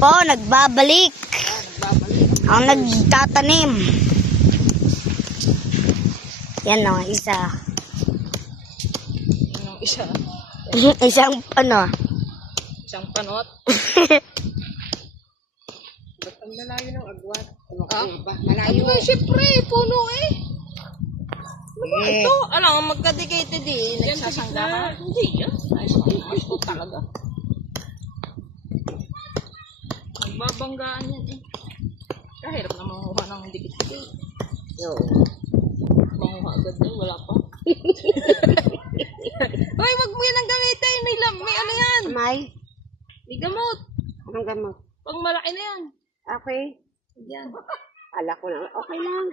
Po, nagbabalik. Ang nagtatanim. Yan o, isa. Anong isa? Isang ano. Isang panot? Ba't ang malayo ng agwat? Malayo. Ano ba, syempre, puno eh. Ano ba ito? Alam, magka-dedicated eh. Nagsasangga ka? Hindi yan. Ayos ko talaga. Nagbabanggaan yan eh. Kahirap na manguha ng dikit-dikit. Yo. Manguha agad eh, wala pa. Hoy, wag mo yan ang gamitin. May ano yan. May? May gamot. Anong gamot? Pang malaki na yan. Okay. Yan. Ala ko na. Okay lang.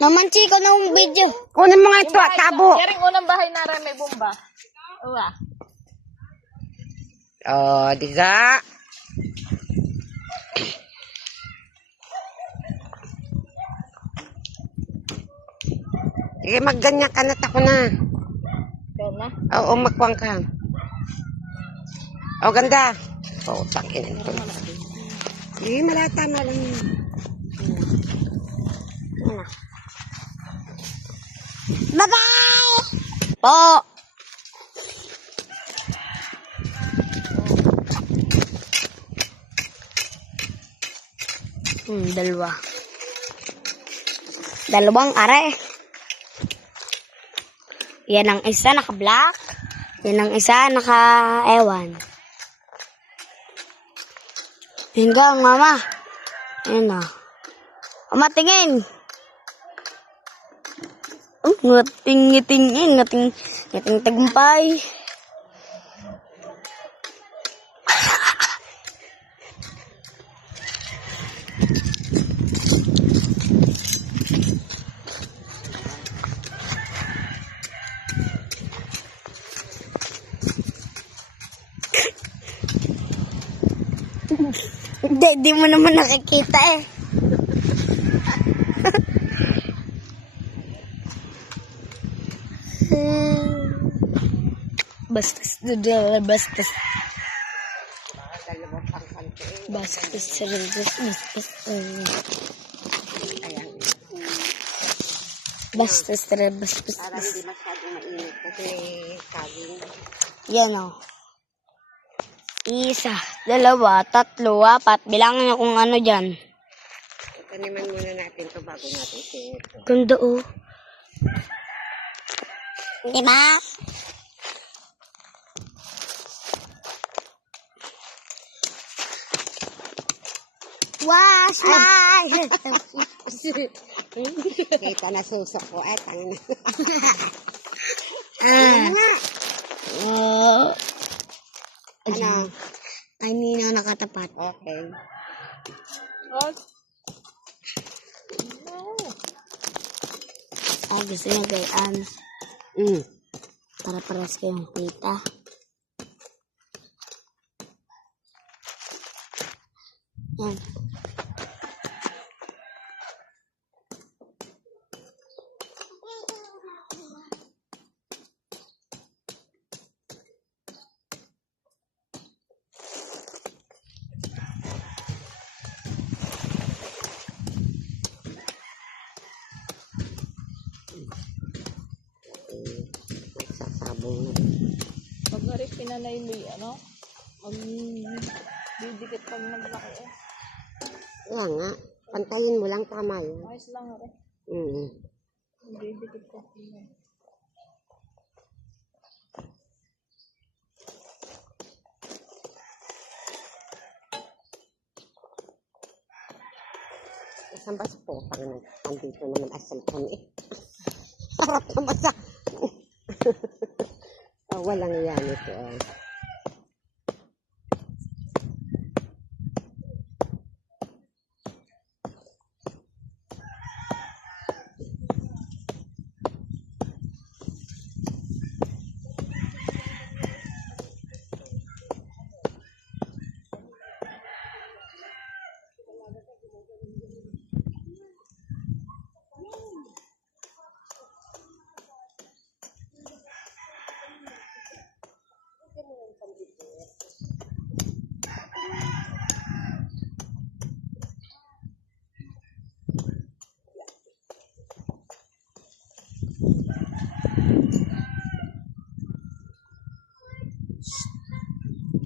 Naman chiko na yung video. Kunin mo nga ito, tabo. Yaring unang bahay na rin may bomba. Uwa. Oh, diga. Sige, magganyan ka na ako na. Ikaw na. Oo, magkwang ka. Oh, ganda. Oh, tangin ito. Sige, malata mo lang. Bye-bye! Po. Dalawa. Dalawang are. Yan ang isa naka-black. Yan ang isa naka-ewan. Yan gang, mama. Yan na. Mama, tingin. Ngating tagumpay. Di mo naman nakikita eh. Bastos. Para hindi masyado mainit kasi kaging. Yan o. Isa, dalawa, tatlo, apat. Bilangin niyo kung ano dyan. Taniman muna natin ito bago natin singit. Ganda o. Diba? Wash my Kita na susok ko. Ay, tangin na. Ano? Ay, hindi na nakatapat. Okay. Ross. Ay, gusto niya gayaan. Para paras kayong kita. Yan. Nagsasabong na. Pag narin pinanay mo yung ano, didikit pag naglaki eh. Kaya nga. Pantayin mo lang, tama yun. Ayos lang ako. Didikit ko. Isang baso po. Andito naman asal ko eh. Harap naman sa... walang yan ito.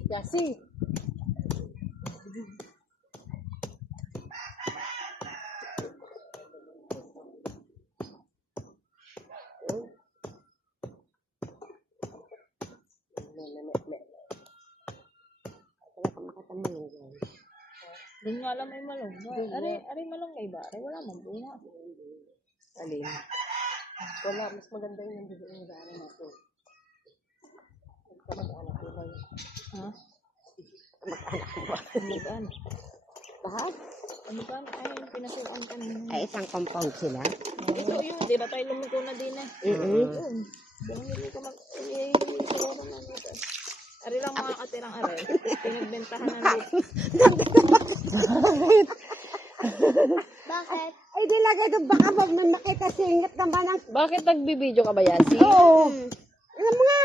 Yasi. Wala ka makatamangin yan. Doon nga lang may malunggay. Ari malunggay ba? Ari wala mang bunga. Alin? Wala, mas maganda yung nandito yung daan nato. Mag-anak ko ba yun? Ha? Mag-anak ko ba? Mag-ano? Lahat? Ano ba? Ay, yung pinasukan kanina. Ay, isang compound sila? Ito yun. Di ba tayo lumiko na din eh? Yun. Doon hindi ko siguro na dito. Ari lang mga katirang ari. Pinagbentahan na dito. Bakit? Ay, di lang ito. Baka may makita singit naman ang... Bakit nagbibideo ka ba, Yasi? Oo. Ano mo nga?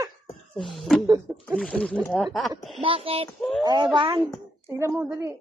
Bakit? Ewan. Tingnan mo, dali.